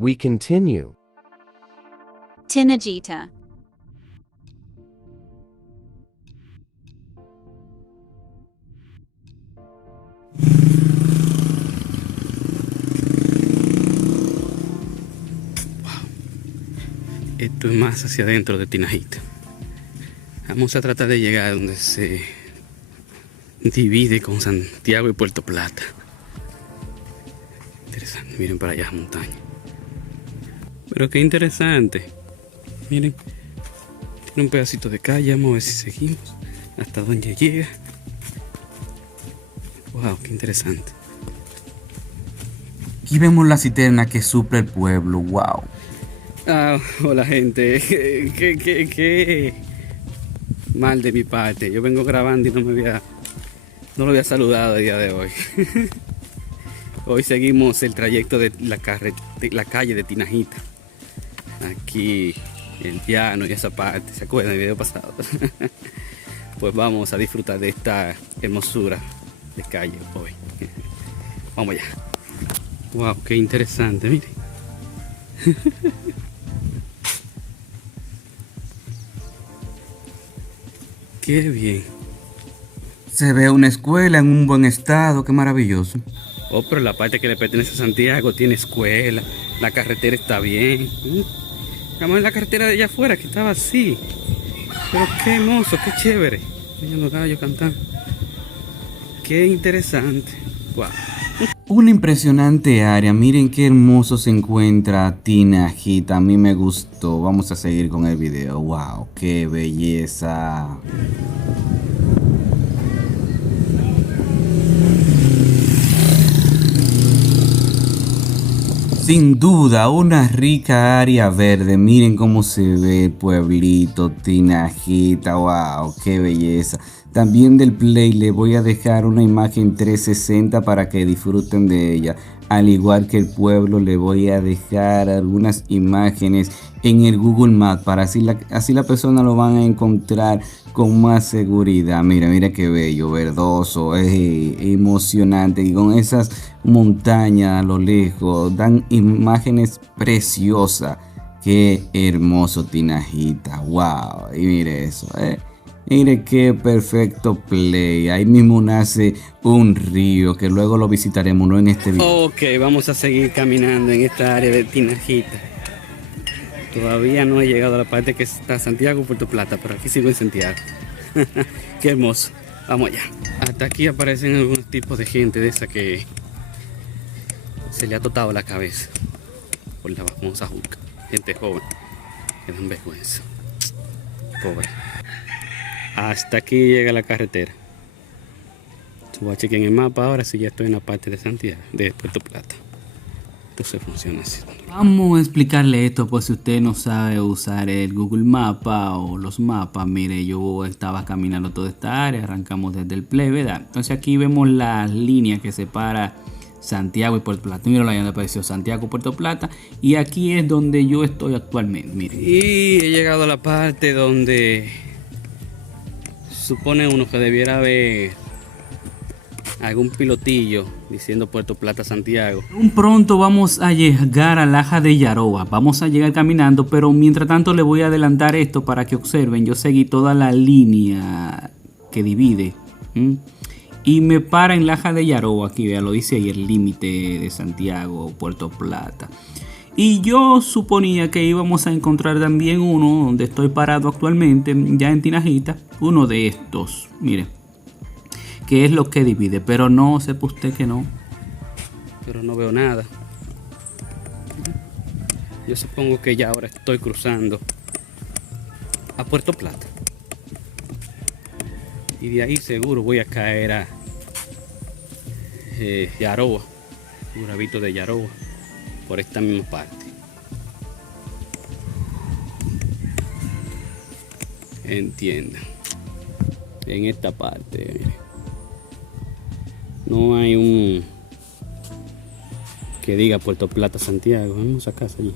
We continue. Tinajita. Esto es más hacia adentro de Tinajita. Vamos a tratar de llegar a donde se divide con Santiago y Puerto Plata. Interesante, miren para allá la montaña. Pero qué interesante. Miren, tiene un pedacito de calle. Vamos a ver si seguimos hasta donde llega. Wow, qué interesante. Aquí vemos la cisterna que suple el pueblo. Wow. Hola gente, qué mal de mi parte. Yo vengo grabando y no lo había saludado el día de hoy. Hoy seguimos el trayecto de la calle de Tinajita. Aquí el llano y esa parte, ¿se acuerdan del video pasado? Pues vamos a disfrutar de esta hermosura de calle hoy. Vamos allá. Wow, qué interesante, miren. Qué bien. Se ve una escuela en un buen estado, qué maravilloso. Oh, pero la parte que le pertenece a Santiago tiene escuela, la carretera está bien. Vamos en la carretera de allá afuera que estaba así. Pero qué hermoso, qué chévere. Miren los gallos cantando. Qué interesante. Wow. Una impresionante área, miren qué hermoso se encuentra Tinajita, a mí me gustó. Vamos a seguir con el video. Wow, qué belleza. Sin duda, una rica área verde. Miren cómo se ve el pueblito Tinajita. Wow, qué belleza. También del play le voy a dejar una imagen 360 para que disfruten de ella. Al igual que el pueblo, le voy a dejar algunas imágenes en el Google Maps para así la persona lo van a encontrar con más seguridad. Mira qué bello, verdoso, emocionante, y con esas montañas a lo lejos dan imágenes preciosas. Qué hermoso Tinajita, wow, y mire eso, Mire qué perfecto play. Ahí mismo nace un río que luego lo visitaremos, no en este video. Ok, vamos a seguir caminando en esta área de Tinajita. Todavía no he llegado a la parte que está Santiago, Puerto Plata, pero aquí sigo en Santiago. Qué hermoso. Vamos allá. Hasta aquí aparecen algunos tipos de gente de esa que se le ha totado la cabeza por la famosa juca. Gente joven que dan vergüenza. Pobre. Hasta aquí llega la carretera. Voy a chequear en el mapa ahora si ya estoy en la parte de Santiago, de Puerto Plata. Entonces funciona así. Vamos a explicarle esto por si usted no sabe usar el Google Mapa o los mapas. Mire, yo estaba caminando toda esta área, arrancamos desde el play, ¿verdad? Entonces aquí vemos la línea que separa Santiago y Puerto Plata. Mira donde apareció Santiago, Puerto Plata. Y aquí es donde yo estoy actualmente, miren. Y he llegado a la parte donde supone uno que debiera haber algún pilotillo diciendo Puerto Plata, Santiago. Pronto vamos a llegar al Laja de Yaroa. Vamos a llegar caminando, pero mientras tanto le voy a adelantar esto para que observen. Yo seguí toda la línea que divide. Y me para en Laja de Yaroa. Aquí vea, lo dice ahí el límite de Santiago, Puerto Plata. Y yo suponía que íbamos a encontrar también uno donde estoy parado actualmente, ya en Tinajita. Uno de estos, mire, que es lo que divide, pero no, sepa usted que no. Pero no veo nada. Yo supongo que ya ahora estoy cruzando a Puerto Plata. Y de ahí seguro voy a caer a Yaroa, Gurabito de Yaroa, por esta misma parte. Entiendan. En esta parte no hay un que diga Puerto Plata, Santiago. Vamos a casa allí.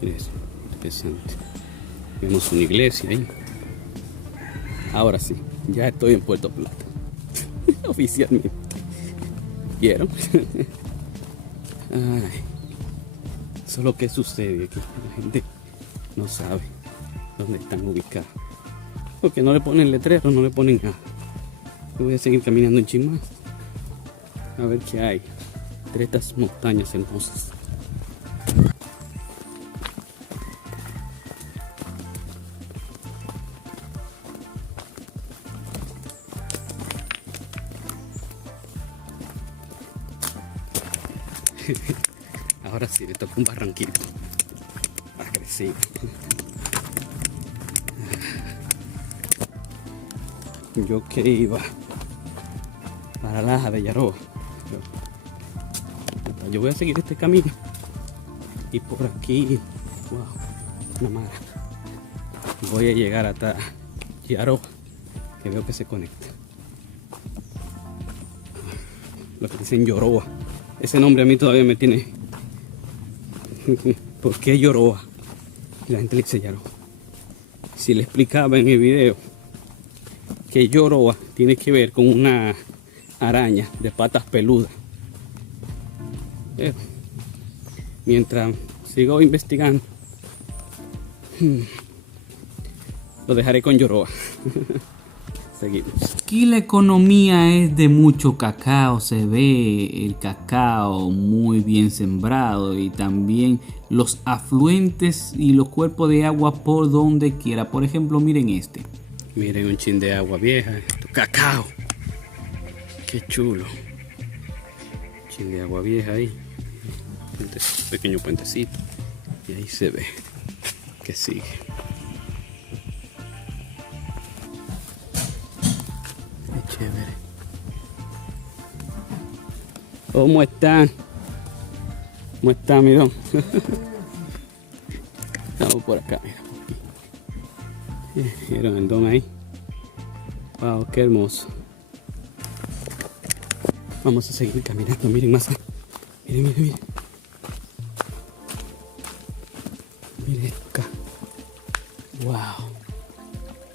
Eso, interesante. Vemos una iglesia ahí. Ahora sí, ya estoy en Puerto Plata. Oficialmente. ¿Vieron? Ay, Eso es lo que sucede, que la gente no sabe dónde están ubicados. Porque no le ponen letrero, no le ponen nada. Yo voy a seguir caminando un chin más. A ver qué hay entre estas montañas hermosas. Ahora sí, le toca un barranquito agresivo. Yo que iba para Laja de Yaroa. Yo voy a seguir este camino. Y por aquí, wow, una mara. Voy a llegar hasta Yaroa, que veo que se conecta. Lo que dicen Yoroa. Ese nombre a mí todavía me tiene. ¿Por qué Yoroa? Y la gente le dice Yaroa. Si le explicaba en el video que Yoroa tiene que ver con una araña de patas peludas. Pero, mientras sigo investigando, lo dejaré con Yoroa. Seguimos. Aquí la economía es de mucho cacao, se ve el cacao muy bien sembrado y también los afluentes y los cuerpos de agua por donde quiera. Por ejemplo, miren este. Miren un chin de agua vieja, esto, cacao. Qué chulo. Un chin de agua vieja ahí. Pequeño puentecito. Y ahí se ve que sigue. Qué chévere. ¿Cómo están? ¿Cómo están, mi don? Estamos por acá, mira. ¿Vieron el don ahí? Wow, qué hermoso. Vamos a seguir caminando, miren más. Miren, miren, miren. Miren esto acá. Wow.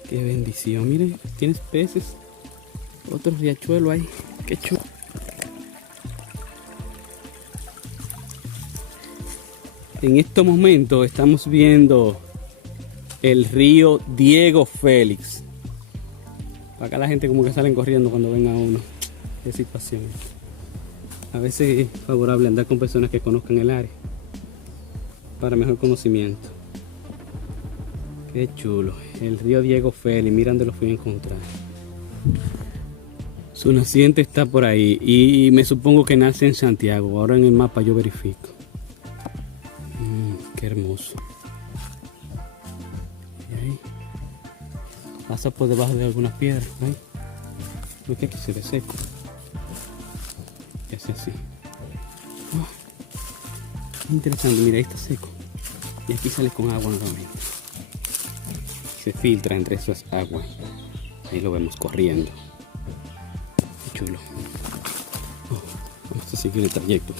Qué bendición. Miren, tienes peces. Otro riachuelo ahí. Qué chulo. En estos momentos estamos viendo el río Diego Félix. Para acá la gente como que salen corriendo cuando ven a uno. Qué situación. A veces es favorable andar con personas que conozcan el área para mejor conocimiento. Qué chulo. El río Diego Félix. Mira dónde lo fui a encontrar. Su naciente está por ahí y me supongo que nace en Santiago. Ahora en el mapa yo verifico. Qué hermoso. Y ahí pasa por debajo de algunas piedras, ¿ven? Porque aquí se ve seco. Y hace así. Interesante, mira, ahí está seco. Y aquí sale con agua nuevamente. Se filtra entre esas aguas. Ahí lo vemos corriendo. Qué chulo. Vamos a seguir el trayecto,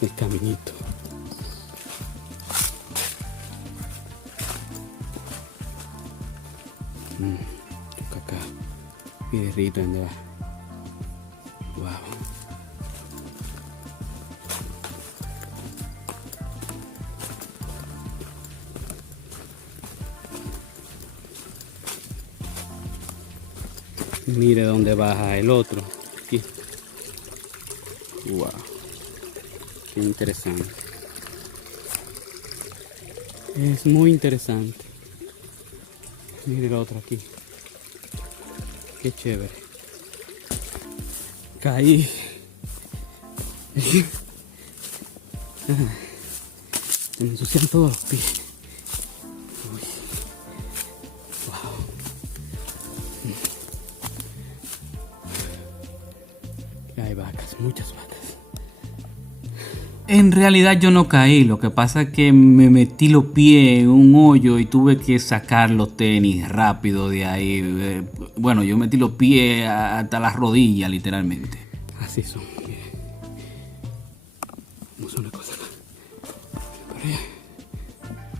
el caminito. Acá, piedrita donde va. Wow. Mire dónde baja el otro. Aquí. Wow. Qué interesante. Es muy interesante. Mire el otro aquí. Qué chévere. Caí. Se me ensucian todos los pies. Uy. Wow. Hay vacas, muchas vacas. En realidad yo no caí, lo que pasa es que me metí los pies en un hoyo y tuve que sacar los tenis rápido de ahí. Bueno, yo metí los pies hasta las rodillas literalmente. Así son, miren. Vamos a una cosa acá. Para allá.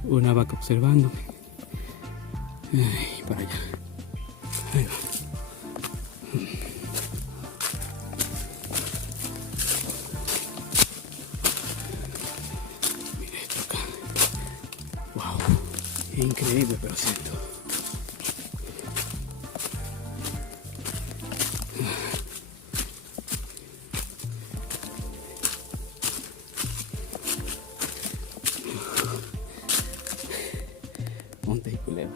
Una vaca observándome. Ay, para allá. Ahí va. Mira esto. Increíble, pero cierto. Monte y culebra.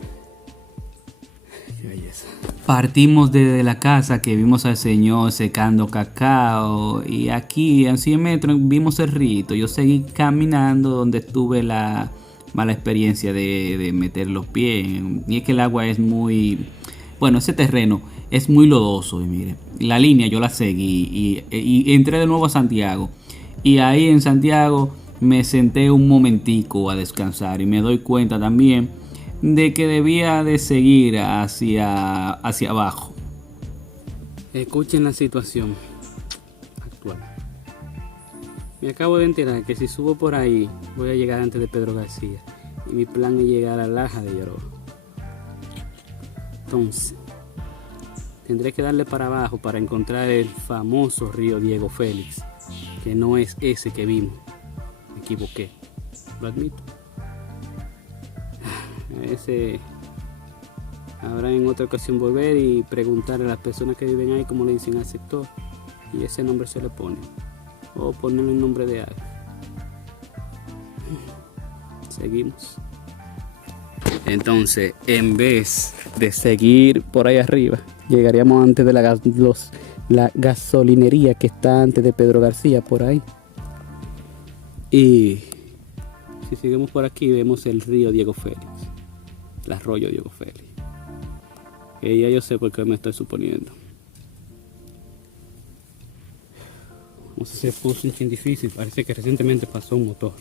Qué belleza. Partimos desde la casa que vimos al señor secando cacao y aquí a 100 metros vimos el rito. Yo seguí caminando donde tuve la mala experiencia de meter los pies. Y es que el agua es muy... Bueno, ese terreno es muy lodoso y mire, la línea yo la seguí y entré de nuevo a Santiago. Y ahí en Santiago me senté un momentico a descansar y me doy cuenta también de que debía de seguir hacia abajo. Escuchen la situación actual. Me acabo de enterar que si subo por ahí voy a llegar antes de Pedro García y mi plan es llegar a Laja de Yaroa. Entonces tendré que darle para abajo para encontrar el famoso río Diego Félix, que no es ese que vimos. Me equivoqué, lo admito. Ese habrá en otra ocasión volver y preguntar a las personas que viven ahí cómo le dicen al sector y ese nombre se le pone o ponerle el nombre de algo. Seguimos. Entonces, en vez de seguir por ahí arriba, llegaríamos antes de la gasolinería que está antes de Pedro García, por ahí. Y si seguimos por aquí vemos el río Diego Félix. El arroyo Diego Félix. Que ya yo sé por qué me estoy suponiendo. No sé si se puso un chin difícil. Parece que recientemente pasó un motor.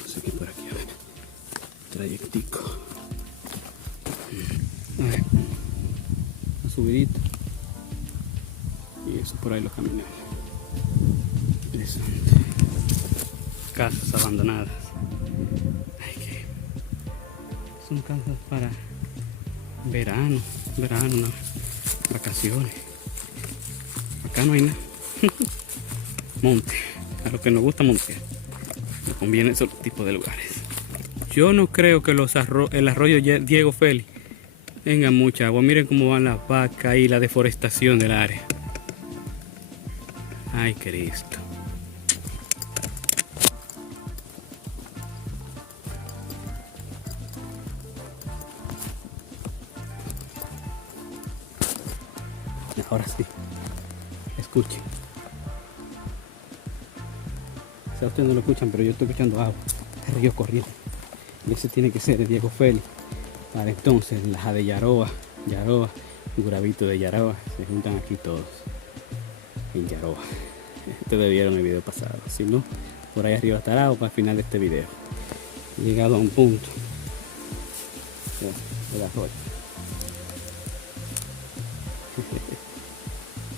No sé qué por aquí, a ver. Trayectico. A ver. Una subidita. Y eso por ahí lo caminamos. Interesante. Casas abandonadas. Ay, que son casas para verano, no, vacaciones. Acá no hay nada. Monte, a los que nos gusta montear, nos conviene esos tipos de lugares. Yo no creo que el arroyo Diego Félix tenga mucha agua. Miren cómo van las vacas y la deforestación del área. Ay, Cristo. Ahora sí, escuchen. O sea, ustedes no lo escuchan, pero yo estoy escuchando agua. El río corriendo. Y ese tiene que ser el Diego Félix. Para entonces, Laja de Yaroa, Gurabito de Yaroa, se juntan aquí todos en Yaroa. Ustedes vieron el video pasado. Si no, por ahí arriba estará o para el final de este video. He llegado a un punto del arroyo.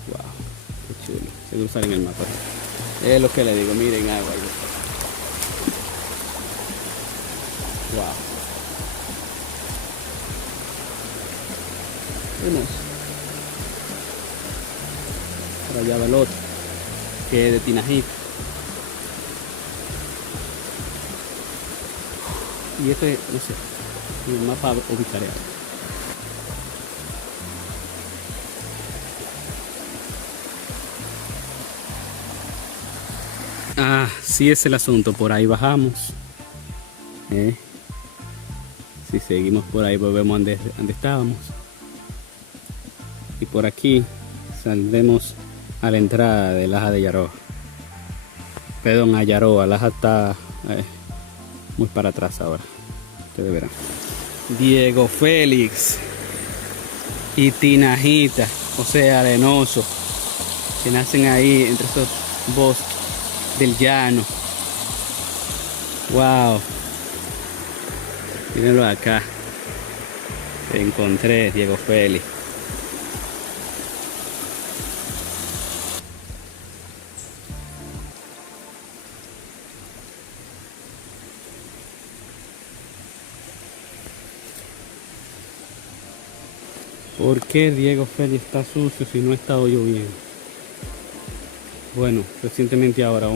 Wow, qué chulo. Seguro sale en el mapa. Es lo que le digo, miren agua. Wow. Hermoso. Por allá va el otro, que es de Tinajita. Y este, no sé, en el mapa ubicaré algo. Ah, sí es el asunto, por ahí bajamos. Si seguimos por ahí volvemos donde estábamos. Y por aquí saldremos a la entrada de Laja de Yaroa. Perdón, a Yaroa. Laja está muy para atrás ahora. Ustedes verán. Diego Félix y Tinajita, o sea, arenoso, que nacen ahí entre esos bosques del llano. Wow, mírenlo acá. Encontré Diego Félix. ¿Por qué Diego Félix está sucio si no ha estado lloviendo? Bueno, recientemente ahora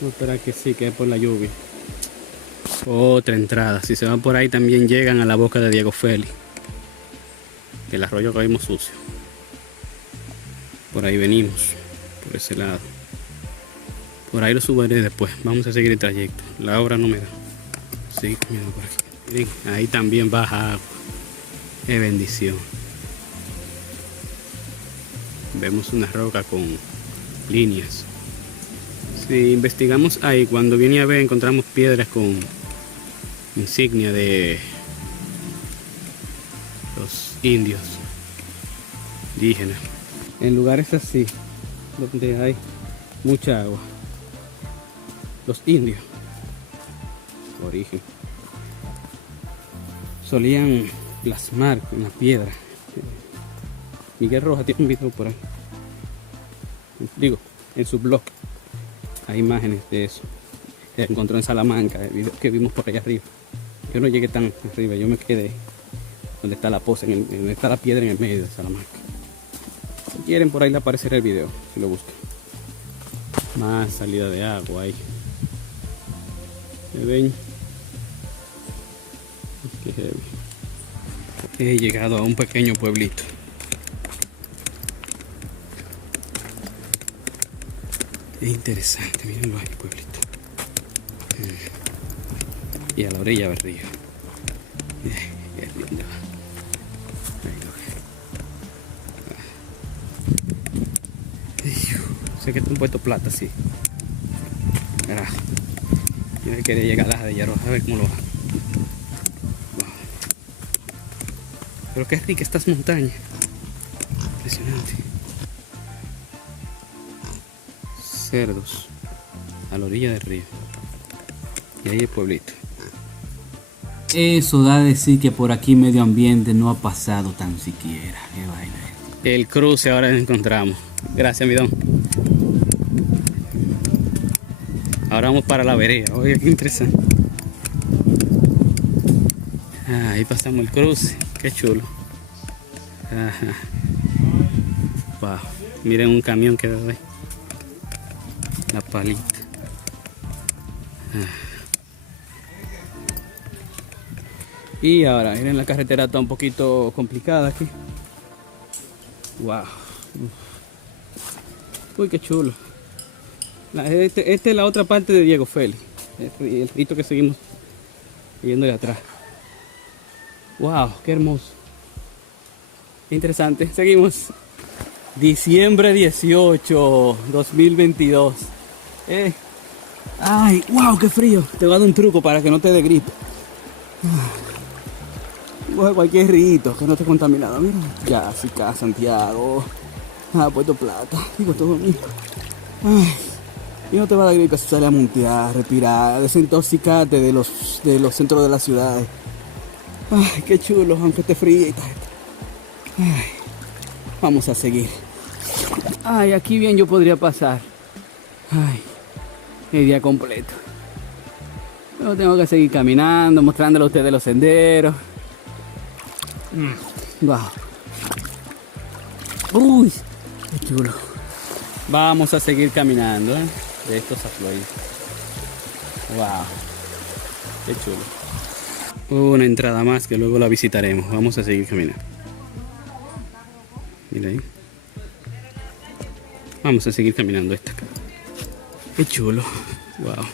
Vamos a esperar que sí, que es por la lluvia. Otra entrada. Si se van por ahí también llegan a la boca de Diego Félix. El arroyo que vimos sucio. Por ahí venimos. Por ese lado. Por ahí lo subiré después. Vamos a seguir el trayecto. La obra no me da. Sí, mira por aquí. Miren, ahí también baja agua. Qué bendición. Vemos una roca con líneas. Si investigamos ahí, cuando viene a ver, encontramos piedras con insignia de los indios indígenas. En lugares así, donde hay mucha agua, los indios, origen, solían plasmar con la piedra. Miguel Rojas tiene un video por ahí, digo, en su blog hay imágenes de eso. Se encontró en Salamanca, el video que vimos por allá arriba. Yo no llegué tan arriba, yo me quedé donde está la poza, donde está la piedra en el medio de Salamanca. Si quieren, por ahí le aparecerá el video, si lo buscan. Más salida de agua ahí. ¿Me ven? Qué heavy. He llegado a un pequeño pueblito. Es interesante, mirenlo ahí, pueblito. Y a la orilla del río. Es lindo. Sé que está un Puerto Plata, sí. Yo quería llegar a la de Yaroja, a ver cómo lo va. Wow. Pero qué rica estas montañas. Impresionante. Cerdos a la orilla del río. Y ahí el pueblito. Eso da a decir que por aquí medio ambiente no ha pasado tan siquiera. Qué vaina es. El cruce ahora nos encontramos. Gracias, mi don. Ahora vamos para la vereda. Oye, qué interesante. Ahí pasamos el cruce. Qué chulo. Ajá. Wow. Miren un camión que da ahí. La palita. Y ahora, miren, la carretera está un poquito complicada aquí. Wow. Uy, qué chulo. Esta es la otra parte de Diego Félix. El rito que seguimos yendo de atrás. Wow, qué hermoso. Qué interesante. Seguimos. Diciembre 18, 2022. Ay, wow, qué frío. Te voy a dar un truco para que no te dé gripe. Coge cualquier rito que no esté contaminado. Mira, Jessica, Santiago, Puerto Plata, digo todo bonito. Ay, y no te va a dar gripe si sales a montear, respirar, desintoxicarte de los centros de la ciudad. Ay, qué chulo, aunque esté frío y tal. Ay, vamos a seguir. Ay, aquí bien yo podría pasar. Ay, el día completo. Pero tengo que seguir caminando, mostrándole a ustedes los senderos. Wow. Uy, qué chulo. Vamos a seguir caminando, de estos afluentes. Wow, qué chulo. Una entrada más que luego la visitaremos. Vamos a seguir caminando. Mira ahí. Vamos a seguir caminando esta acá. Qué chulo. Wow.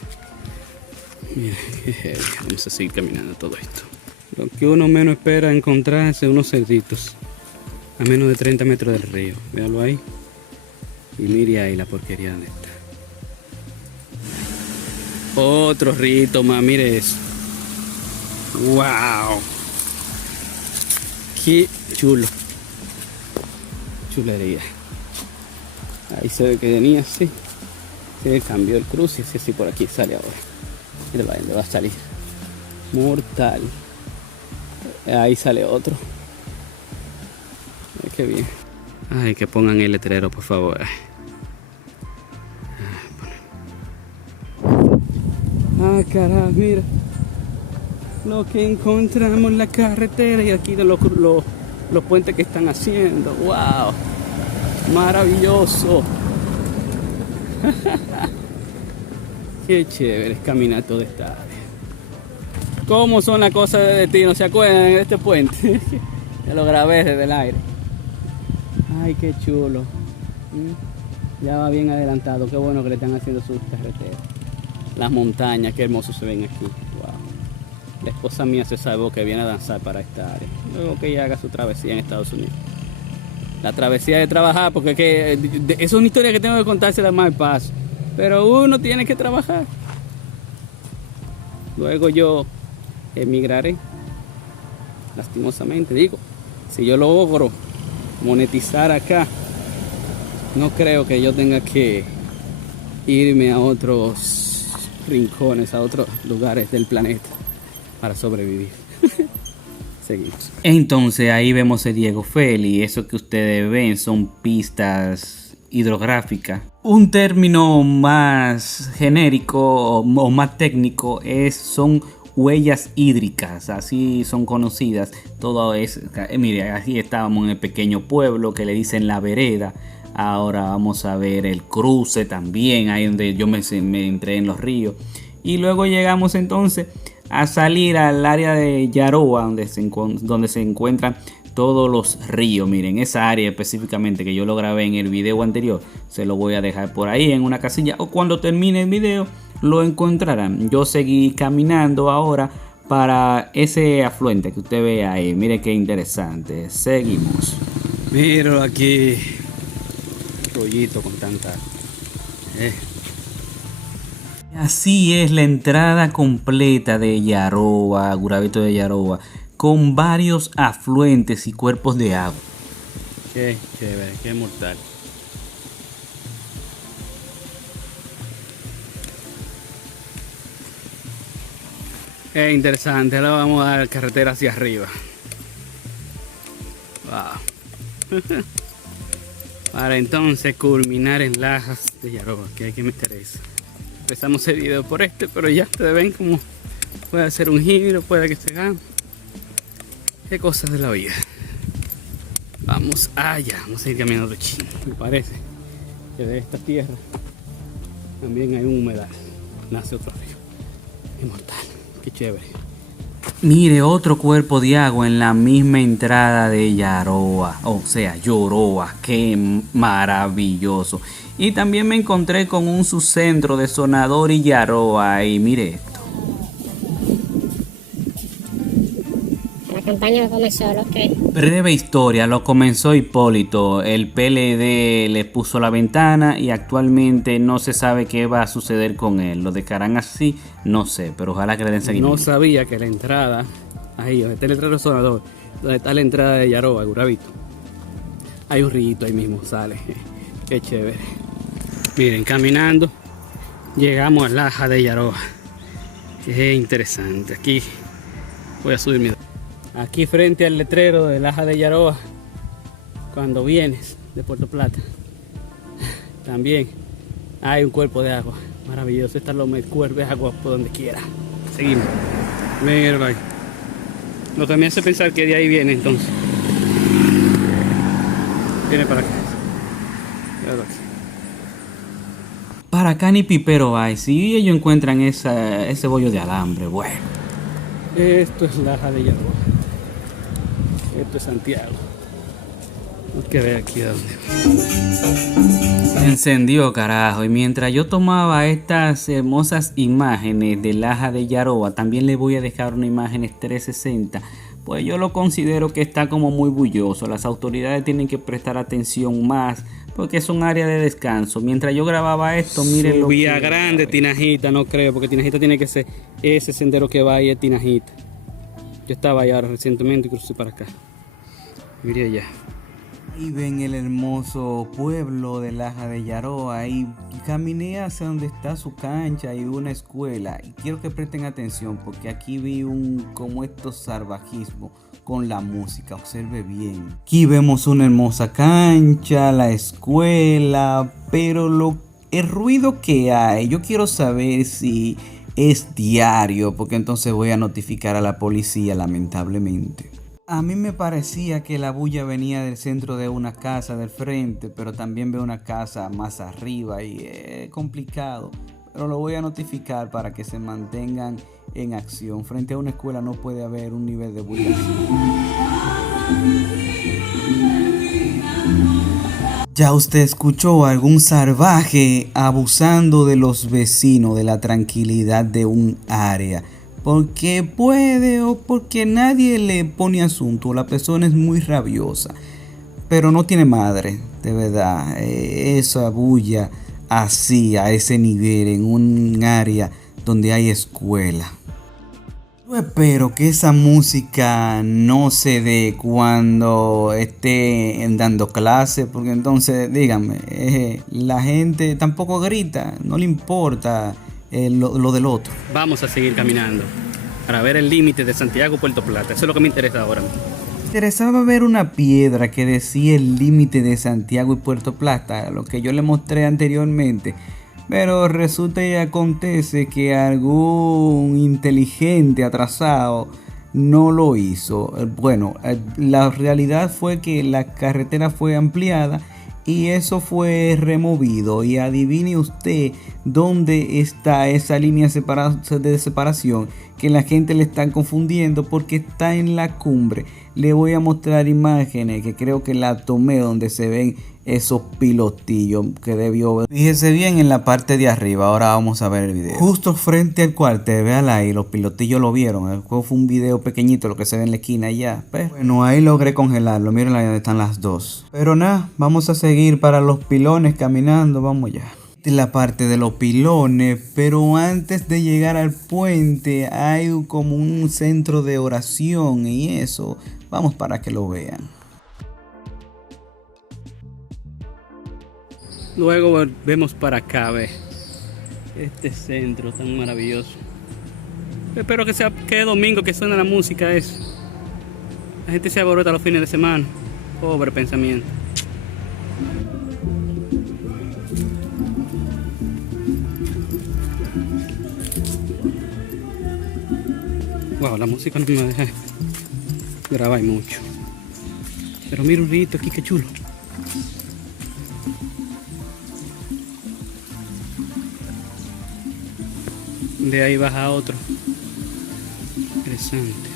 Mira, qué heavy. Vamos a seguir caminando todo esto. Lo que uno menos espera encontrarse unos cerditos a menos de 30 metros del río. Véalo ahí. Y mire ahí la porquería de esta. Otro rito más, mire eso. Wow. Qué chulo. Chulería. Ahí se ve que venía así. Se cambió el cruce y así por aquí sale ahora. Mira, va a salir. Mortal. Ahí sale otro. Ay, qué bien. Ay, que pongan el letrero, por favor. Ah, carajo, mira. Lo que encontramos en la carretera y aquí de los puentes que están haciendo. ¡Wow! Maravilloso. Qué chévere es caminar toda esta área. ¿Cómo son las cosas de destino? ¿Se acuerdan de este puente? Ya lo grabé desde el aire. Ay, qué chulo. Ya va bien adelantado. Qué bueno que le están haciendo sus carreteras. Las montañas, qué hermosos se ven aquí. Wow. La esposa mía se salvó que viene a danzar para esta área. Luego que ella haga su travesía en Estados Unidos. La travesía de trabajar, porque es que es una historia que tengo que contársela más al paso. Pero uno tiene que trabajar. Luego yo emigraré. Lastimosamente, digo, si yo logro monetizar acá, no creo que yo tenga que irme a otros rincones, a otros lugares del planeta para sobrevivir. Seguimos. Entonces ahí vemos el Diego Feli. Eso que ustedes ven son pistas hidrográficas. Un término más genérico o más técnico son huellas hídricas, así son conocidas. Todo es, mire, aquí estábamos en el pequeño pueblo que le dicen La Vereda. Ahora vamos a ver el cruce también, ahí donde yo me entré en los ríos. Y luego llegamos entonces a salir al área de Yaroa, donde se encuentran todos los ríos. Miren, esa área específicamente que yo lo grabé en el video anterior, se lo voy a dejar por ahí en una casilla, o cuando termine el video lo encontrarán. Yo seguí caminando ahora para ese afluente que usted ve ahí. Mire qué interesante. Seguimos. Míralo aquí. Rollito con tanta. Así es la entrada completa de Yaroa, Guravito de Yaroa, con varios afluentes y cuerpos de agua. Qué chévere, qué mortal. Qué interesante, ahora vamos a dar carretera hacia arriba. Wow. Para entonces culminar en Lajas de Yaroa, que hay que meter eso. Empezamos el video por pero ya ustedes ven como puede hacer un giro, puede que se haga. Qué cosas de la vida. Vamos allá, vamos a ir caminando chino. Me parece que de esta tierra también hay un humedal. Nace otro río. Qué mortal, qué chévere. Mire, otro cuerpo de agua en la misma entrada de Yaroa, o sea, Yoroa, qué maravilloso. Y también me encontré con un subcentro de Sonador y Yaroa, y mire esto. La campaña comenzó, ¿lo que? Breve historia, lo comenzó Hipólito, el PLD le puso la ventana y actualmente no se sabe qué va a suceder con él. Lo dejarán así, no sé, pero ojalá que le den seguimiento. No sabía que la entrada, ahí donde está el letrero Sonador, donde está la entrada de Yaroa, Guravito, hay un río ahí mismo, sale. Qué chévere. Miren, caminando llegamos a Laja de Yaroa. Qué interesante. Aquí voy a subir mi... Aquí frente al letrero de Laja de Yaroa, cuando vienes de Puerto Plata, también hay un cuerpo de agua maravilloso. Están los cuerpos de agua por donde quiera. Seguimos. Míralo ahí. Lo que me hace pensar que de ahí viene entonces. Viene para acá. Míralo aquí. Para acá ni pipero hay. Si ellos encuentran ese bollo de alambre, bueno. Esto es Laja de Yaroa. Esto es Santiago. Hay que ver aquí dónde. Se encendió, carajo. Y mientras yo tomaba estas hermosas imágenes de Laja de Yaroa, también les voy a dejar una imagen 360. Pues yo lo considero que está como muy bulloso. Las autoridades tienen que prestar atención más, porque es un área de descanso. Mientras yo grababa esto, miren lo que... Vía Grande, Tinajita, no creo, porque Tinajita tiene que ser ese sendero que va ahí a Tinajita. Yo estaba allá ahora recientemente y crucé para acá. Miré allá. Y ven el hermoso pueblo de Laja de Yaroa y caminé hacia donde está su cancha y una escuela. Y quiero que presten atención porque aquí vi como estos salvajismo con la música. Observe bien. Aquí vemos una hermosa cancha, la escuela, pero el ruido que hay, yo quiero saber si es diario, porque entonces voy a notificar a la policía, lamentablemente. A mí me parecía que la bulla venía del centro de una casa del frente, pero también veo una casa más arriba y es complicado. pero lo voy a notificar para que se mantengan en acción. Frente a una escuela no puede haber un nivel de bullying así. Ya usted escuchó a algún salvaje abusando de los vecinos, de la tranquilidad de un área. Porque puede o porque nadie le pone asunto. La persona es muy rabiosa. Pero no tiene madre, de verdad. Esa bulla así, a ese nivel, en un área donde hay escuela. Yo espero que esa música no se dé cuando esté dando clase, porque entonces, díganme, la gente tampoco grita, no le importa lo del otro. Vamos a seguir caminando para ver el límite de Santiago Puerto Plata. Eso es lo que me interesa ahora. Me interesaba ver una piedra que decía el límite de Santiago y Puerto Plata, lo que yo le mostré anteriormente. Pero resulta y acontece que algún inteligente atrasado no lo hizo. Bueno, la realidad fue que la carretera fue ampliada y eso fue removido. Y adivine usted dónde está esa línea de separación, que la gente le está confundiendo porque está en la cumbre. Le voy a mostrar imágenes que creo que la tomé donde se ven esos pilotillos que debió ver. Fíjese bien en la parte de arriba. Ahora vamos a ver el video. Justo frente al cuartel, véala ahí, los pilotillos lo vieron. El juego fue un video pequeñito, lo que se ve en la esquina allá. Pero bueno, ahí logré congelarlo. Miren ahí donde están las dos. Pero nada, vamos a seguir para los pilones caminando. Vamos ya. La parte de los pilones, pero antes de llegar al puente hay como un centro de oración y eso. Vamos para que lo vean. Luego volvemos para acá, ve. Este centro tan maravilloso. Espero que sea que domingo que suena la música eso. La gente se aborota los fines de semana. Pobre pensamiento. Wow, la música no me deja grabar mucho. Pero mira un rito aquí, qué chulo. De ahí baja otro. Interesante.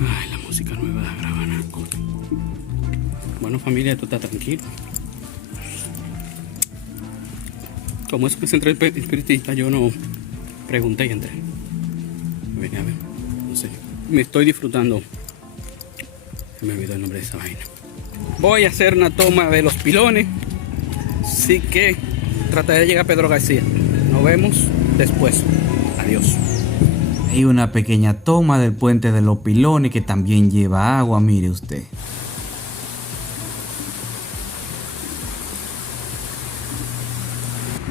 Ay, la música no me va a grabar nada. Bueno, familia, esto está tranquilo. Como es que se entra el espiritista, yo no pregunté y entré. A ver, no sé. Me estoy disfrutando. Se me olvidó el nombre de esa vaina. Voy a hacer una toma de los pilones. Así que trataré de llegar a Pedro García. Nos vemos después. Adiós. Hay una pequeña toma del puente de los pilones que también lleva agua, mire usted.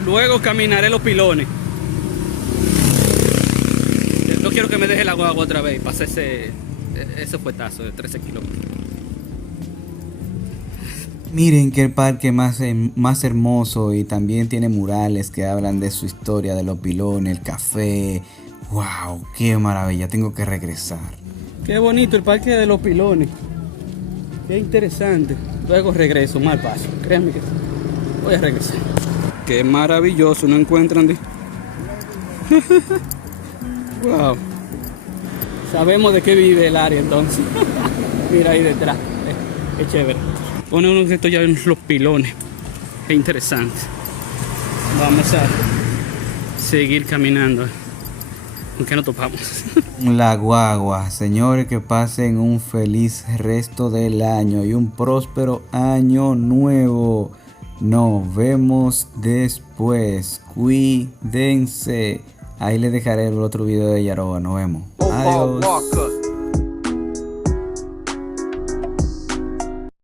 Luego caminaré los pilones. No quiero que me deje la guagua otra vez. Pasé ese fuetazo de 13 kilómetros. Miren que el parque más hermoso y también tiene murales que hablan de su historia de los pilones, el café. ¡Wow! ¡Qué maravilla! Tengo que regresar. Qué bonito el parque de los pilones. Qué interesante. Luego regreso, mal paso. Créanme que voy a regresar. Qué maravilloso, ¿no encuentran? Wow. Sabemos de qué vive el área entonces. Mira ahí detrás. Es chévere. Pone uno de estos ya en los pilones. Qué interesante. Vamos a seguir caminando. ¿Con qué nos topamos? La guagua. Señores, que pasen un feliz resto del año y un próspero año nuevo. Nos vemos después. Cuídense. Ahí les dejaré el otro video de Yaroa. Nos vemos. Adiós.